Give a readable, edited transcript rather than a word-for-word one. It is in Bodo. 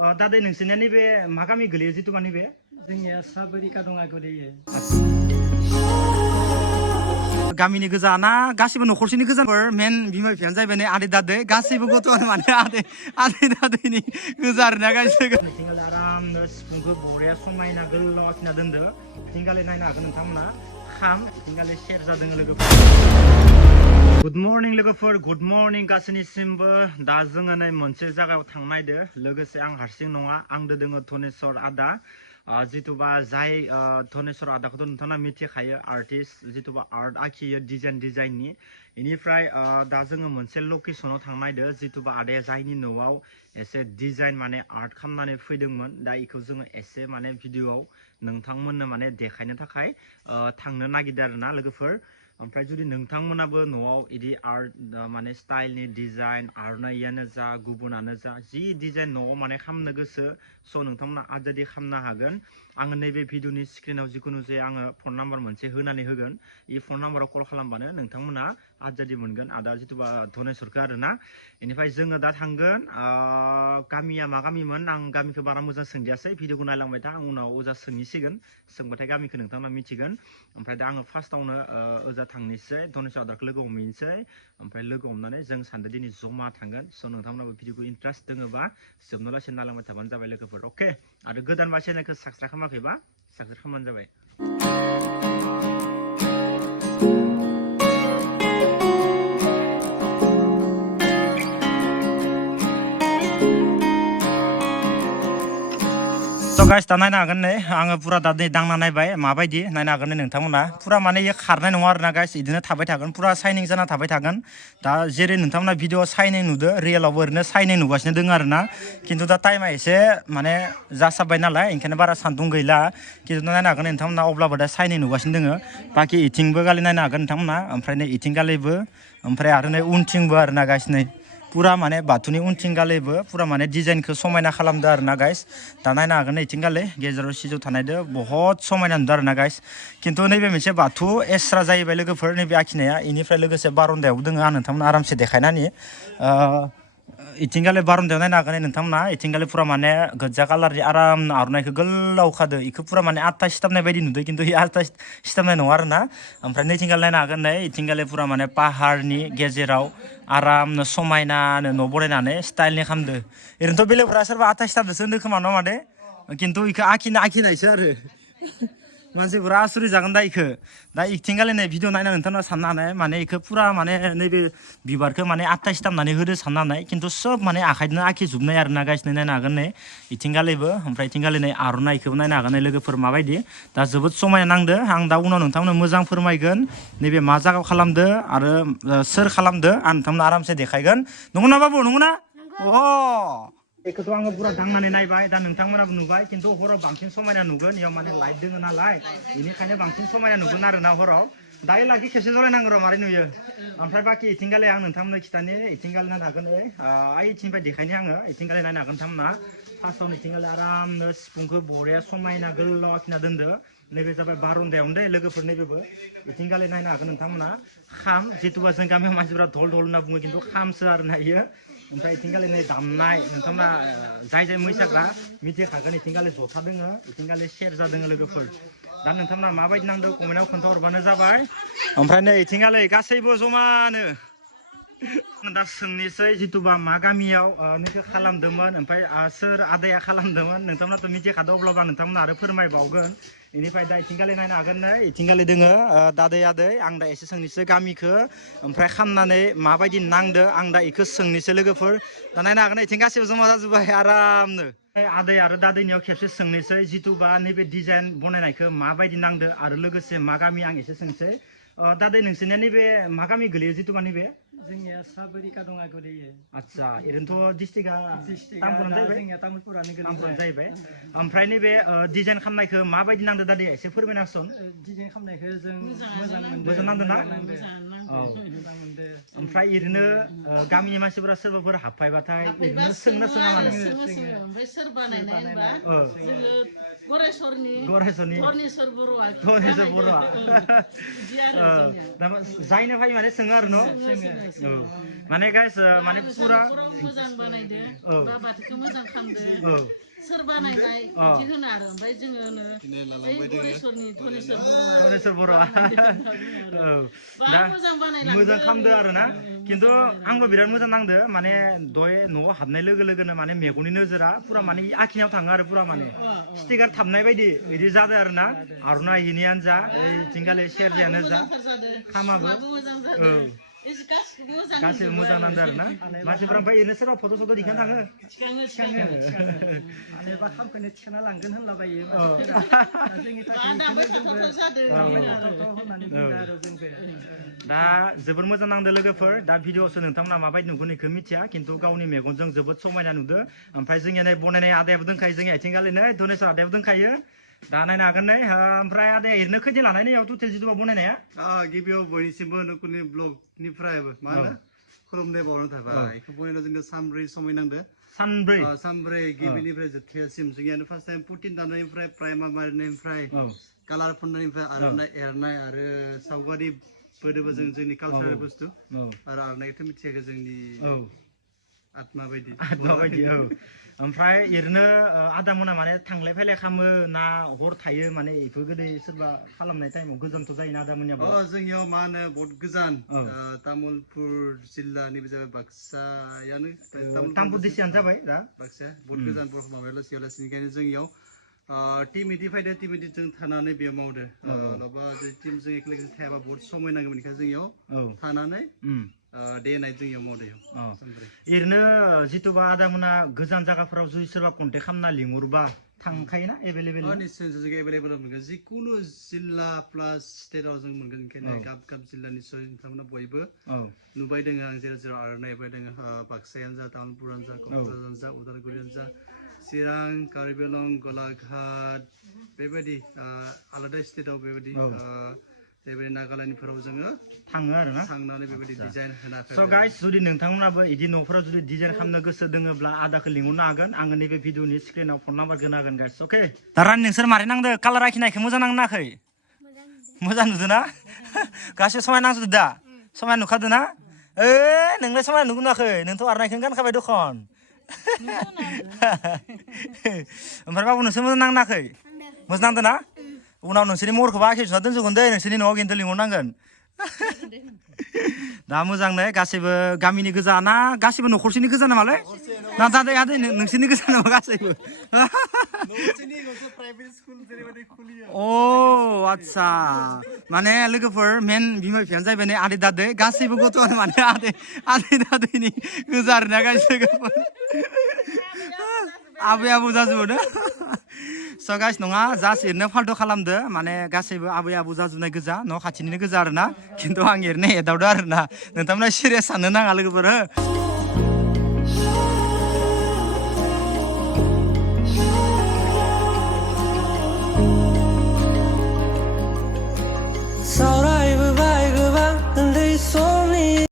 दादै नोंसोरनिया नैबे मा गामि गोलैयो जितु माने बे जोंनिया साबरिका दङा गोलैयो गामिनि गोजा ना गासिबो न'खरसेनि गोजाफोर मेन बिमा बिफायानो जाहैबाय नै आदै दादै गासैबो गथ'आनो माने आदै दादैनि गोजा आरोना गासिबो थिंगाले आरामनो सिफुंखौ बरिया समायना गोलाव आखिना दोनदो थिंगाले नायनो हागोन नोंथांमोना खाम थिंगाले सेरजा दोङो लोगोफोर गुड मर्निं लोगोफोर गुड मर्निं गासैनिसिमबो दा जोङो नै मोनसे जायगायाव थांनायदो लोगोसे आं हारसिं नङा आंदो दोङो धनेस्वर आदा जितुबा जाय धनेस्वर आदाखौथ' नोंथाङा मिथिखायो आर्टिस्ट जितुबा आर्ट आखियो डिजाइननि इनिफ्राय दा जोङो मोनसे लकेसनाव थांनायदो जितुबा आदाया जायनि न'आव एसे डिजाइन माने आर्ट खालामनानै फैदोंमोन दा इखौ जोङो एसे माने भिडिअआव नोंथांमोननो माने देखायनो थाखाय थांनो नागिरदों आरोना लोगोफोर ओमफ्राय जुदि नोंथांमोनाबो न'आव इदि आर्ट माने स्टाइलनि डिजाइन आर'नाइयानो जा गुबुनानो जा जि डिजाइन न'आव माने खालामनो गोसो स' नोंथांमोना आजादि खालामनो हागोन आङो नैबे भिडिअनि स्क्रिनाव जिखुनु जाया आङो फन नाम्बार मोनसे होनानै होगोन इ फन नाम्बाराव कल खालामबानो नोंथांमोना आजादि मोनगोन आदा जितुबा धनेस्वरखौ आरोना इनिफ्राय जोङो दा थांगोन गामिया मा गामिमोन आं गामिखौ बारा मोजां सोंदियासै भिडिअखौ नायलांबाय था आं उनाव ओजा सोंसिगोन सोंबाथाय गामिखौ नोंथांमोना मिथिगोन ओमफ्राय दा आङो फार्स्टआवनो ओजा थांनोसै धनेस्वर आदाखौ लोगो हमहैनोसै ओमफ्राय लोगो हमनानै जों सानदों दिनै जमा थांगोन स' नोंथांमोनाबो भिडिअखौ इन्टारेस्ट दोङोबा जोबनो लासे नायलांबाय थाबानो जाबाय लोगोफोर अके आरो गोदान बा चेनेलखौ साबसक्राइब खालामाखैबा साबसक्राइब खालामबानो जाबाय गाइस दा नायनो हागोन नै आङो पुरा दा नै दांना नायबाय माबायदि नायनो हागोन नै नोंथांमोना पुरा माने इयो खारनाय नङा आरोना गाइस इदिनो थाबाय थागोन पुरा साइनिं जाना थाबाय थागोन दा जेरै नोंथांमोना भिडिअ साइनिं नुदो रियेलावबो ओरैनो साइनिं नुगासिनो दङ आरोना खिन्थु दा टाइमा एसे माने जासाबबाय नालाय ओंखायनो बारा सान्दुं गैला खिन्थु नायनो हागोन नोंथांमोना अब्लाबो दा साइनिं नुगासिनो दोङो बाखि इथिंबो गालि नायनो हागोन नोंथांमोना ओमफ्राय नै इथिं गालिबो ओमफ्राय आरो नै उनथिंबो आरोना गाइस नै पुरा माने बाथौनि उनथिं गालैबो पुरा माने डिजाइनखौ समायना खालामदो आरोना गाइस दा नायनो हागोन इथिं गालै गेजेराव सिजौ थानायदो बहुत समायना नुदों आरोना गाइस खिन्थु नैबे मोनसे बाथौ एस्रा जाहैबाय लोगोफोर नैबे आखिनाया इनिफ्राय लोगोसे बारन्दायावबो दोङो आं नोंथांमोना आरामसे देखायनानि इथिंगाले बारन्दायाव नायनो हागोन नोंथांमोना इथिंगाले पुरा माने गोजा कालारनि आराम आर'नाइखौ गोलाव खादो इखौ पुरा माने आथा सिथाबनाय बायदि नुदों खिन्थु इ आथा सिथाबनाय नङा आरोना ओमफ्राय नैथिंगाले नायनो हागोन नै इथिंगाले पुरा माने पाहारनि गेजेराव आरामनो समायनानो न' बनायनानै स्टाइलनि खालामदो ओरैनोथ' बेलेगफोरा सोरबा आथा सिथाबदोसो होनदो खोमा न' मादे खिन्थु इखौ आखिनायसो आरो मानसिफोरा आसुरित जागोन दा इखौ दा इथिंगाले नै भिडिअ नायना नोंथांमोना साननो हानाय माने इखौ पुरा माने नैबे बिबारखौ माने आथा सिथाबनानै होदो साननो हानाय खिन्थु सब माने आखाइजोंनो आखिजोबनाय आरोना गाइसनो नायनो हागोन नै इथिंगालेबो ओमफ्राय इथिंगाले नै आर'नाइखौबो नायनो हागोन नै लोगोफोर माबायदि दा जोबोद समायना नांदो आं दा उनाव नोंथांमोननो मोजां फोरमायगोन नैबे मा जायगायाव खालामदो आरो सोर खालामदो आं नोंथांमोननो आरामसे देखायगोन नंगौना बाबु नंगौना अ बेखौथ' आङो पुरा दांनानै नायबाय दा नोंथांमोनाबो नुबाय खिन्थु हराव बांसिन समायना नुगोन इयाव माने लाइट दोङो नालाय बेनिखायनो बांसिन समायना नुगोन आरोना हराव दायो लागि खेबसे जलायनांगौ र' मारै नुयो ओमफ्राय बाखि इथिंगाले आं नोंथांमोननो खिथानि इथिंगाले नायनो हागोन इथिंनिफ्राय देखायनि आङो इथिंगाले नायनो हागोन नोंथांमोना फार्स्टआवनो इथिंगाले आरामनो सिफुंखौ बरिया समायना गोलाव आखिना दोनदो नैबे जाबाय बारन्दायावनो दे लोगोफोर नैबेबो इथिंगाले नायनो हागोन नोंथांमोना खाम जिथुबा जों गामियाव मानसिफोरा धल होनना बुङो खिन्थु खामसो आरोना इयो ओमफ्राय इथिंगाले नै दामनाय नोंथांमोना जाय मोसाग्रा मिथिखागोन इथिंगाले जथा दोङो इथिंगाले सेरजा दोङो लोगोफोर दा नोंथांमोना माबायदि नांदों कमेन्टआव खोन्थाहरबानो जाबाय ओमफ्राय नै इथिंगाले गासैबो जमानो दा सोंनोसै जिथुबा मा गामियाव नोंखौ खालामदोंमोन ओमफ्राय सोर आदाया खालामदोंमोन नोंथांमोनाथ' मिथिखादों अब्लाबो आं नोंथांमोना आरो फोरमायबावगोन बेनिफ्राय दा इथिंगाले नायनो हागोन नै इथिंगाले दोङो दादै आं दा एसे सोंनोसै गामिखौ ओमफ्राय खामनानै माबायदि नांदो आं दा इखौ सोंनोसै लोगोफोर दा नायनो हागोन इथिं गासैबो जमा जाजोब्बाय आरामनो आदै आरो दादैनियाव खेबसे सोंनोसै जिथुबा नैबे डिजाइन बनायनायखौ माबायदि नांदो आरो लोगोसे मा गामि आं एसे सोंसै दादै नोंसोरनिया नैबे मा गामि गोलैयो जिथुबा नैबे जोंनिया साबरिका दङा गोलैयो आदसा ओरैनोथ' डिस्ट्रिक्टआ तामुलपुरानो जाहैबाय ओमफ्राय नैबे डिजाइन खालामनायखौ माबायदि नांदो दादैया एसे फोरमायना होसन डिजाइन खालामनायखौ जों मोजां नांदों ना मोजां मोनदो ओमफ्राय ओरैनो गामिनि मानसिफोरा सोरबाफोर हाबफायबाथाय ओरैनो सोंना सोङा माने ओमफ्राय सोर बानायनाय होनबा जोङो गरायसरनि धनेस्वर बर'आ धनेस्वर बर'आ बिदि आरो जायनो फाय माने सोङो आरो न' माने गाइस माने पुरा मोजां बानायदो बा बाथौखौ मोजां खालामदो सोर बानायनाय बिदि होनो आरो ओमफ्राय जोङो गरेस्वरनि धनेस्वर बर'आ मोजां खालामदो आरो ना खिन्थु आंबो बिराद मोजां नांदो माने दय न'आव हाबनाय लोगो लोगोनो माने मेगननि नोजोरा पुरा माने आखिनायाव थाङो आरो पुरा माने स्टिकार थाबनाय बायदि बिदि जादों आरो ना आर'नाइ हिनियानो जा थिंगाले सेरजायानो जा खामाबो गासिबो मोजां नांदो आरो ना मानसिफोरा ओमफ्राय ओरैनो सोरबा फट' सट' दिखांनो थाङो आनोबा खामखौनो थिखांना लांगोन होनलाबायो जोंनि थाखाय दा जोबोर मोजां नांदो लोगोफोर दा भिडिअ'सो नोंथांमोना माबायदि नुगोन बेखौ मिथिया खिन्थु गावनि मेगनजों जोबोद समायना नुदो ओमफ्राय जोंनिया नै बनायनाय आदायाबो दंखायो जोंनि आथिंगालि नै धनेस्वर आदायाबो दंखायो दा नायनो हागोन नै ओमफ्राय आदाया ओरैनो खैदिन लानाय नैयाव टटेल जिथुबा बनायनाया गिबियाव बयनिसिमबो नखरनि ब्लगनिफ्रायबो मा होनो खुलुमनाय बावनो थाबाय बेखौ बनायनायाव जोंनो सानब्रै समय नांदो सानब्रै गिबिनिफ्राय जोबथायासिम जोंनियानो फार्स्ट टाइम पुटिन दानायनिफ्राय प्राइमार मारिनायनिफ्राय कालार फुननायनिफ्राय आर'नाइ एरनाय आरो सावगारि बोदोबो जोंनि कालचारेल बुस्थु आरो आर'नाइखौथ' मिथियाखै जोंनि आत्मा बायदि ओमफ्राय ओरैनो आदा मोना माने थांलाय फैलाय खालामो ना हर थायो माने बेफोर गोदै सोरबा खालामनाय टाइमाव गोजानथ' जायोना आदा मोननियाबो जोंनियाव मा होनो बहुत गोजान तामुलपुर जिल्लानिबो जाबाय बाक्सायानो तामुलपुर डिस्ट्रिक्टआनो जाबाय दा बाक्साया बहुत गोजान माबायाव सियालासिनिखायनो जोंनियाव टिम इदि फैदो टिम इदि जों थानानै बेयाव मावदो माबा टिम जों एखले थायाबा बहुत समय नांगौ बेनिखायनो जोंनियाव थानानै दे नाइट जोंनियाव मावदो ओरैनो जिथुबा आदा मोना गोजान जायगाफोराव जुदि सोरबा कन्टेक्ट खालामना लिंहरबा थांखायोना एभेलेबेल निश्चय जों एभेलेबेल मोनगोन जिकुनु जिल्ला प्लास स्टेटआव जों मोनगोन ओंखायनो गाब गाब जिल्ला निश्चय नोंथांमोना बयबो नुबाय दोङो आं जेराव जेराव आर'नाइ बाय दोङो बाक्सायानो जा तामुलपुरानो जा क'क्राझारानो जा उदालगुरियानो जा चिरां कार्बि आंलं गलाघाट बेबायदि आलादा स्टेटआव बेबायदि बेबायदि नागालेण्डफोराव जोङो थाङो आरो ना थांनानै बेबायदि डिजाइन होना स' गाइस जुदि नोंथांमोनाबो इदि न'फोराव जुदि डिजाइन खालामनो गोसो दोङोब्ला आदाखौ लिंहरनो हागोन आङो नैबे भिडिअनि स्क्रिनाव फन नाम्बार होनो हागोन गाइस अके दा रानि नोंसोर मारै नांदो कालार आखिनायखौ मोजां नाङाखै मोजां नुदों ना गासिबो समायना नांजोबदो दा समायना नुखादों ना नोंलाय समायना नुगोन नाखै नोंथ' आर'नाइखौनो गानखाबाय दखन ओमफ्राय बाबु नोंसोर मोजां नाङाखै मोजां नांदों ना उनाव नोंसोरनि महरखौबो आखिजोबना दोनजोबगोन दे नोंसोरनि न'आव खिन्थु लिंहरनांगोन दा मोजां नै गासैबो गामिनि गोजा ना गासैबो न'खरसेनि गोजा नामालै ना दादै आदै नोंसोरनि गोजा नामा गासैबो अ आतसा माने लोगोफोर मेन बिमा बिफायानो जाहैबाय नै आदै दादै गासैबो गथ'आनो माने आदै दादैनि गोजा आरोना गासैबो आबै आबौ जाजोबो स' गाइस नङा जास्ट ओरैनो फाल्टु खालामदो माने गासैबो आबै आबौ जाजोबनाय गोजा न' खाथिनिनो गोजा आरोना खिन्थु आं ओरैनो एदावदो आरोना नोंथांमोना सिरियास साननो नाङा लोगोफोर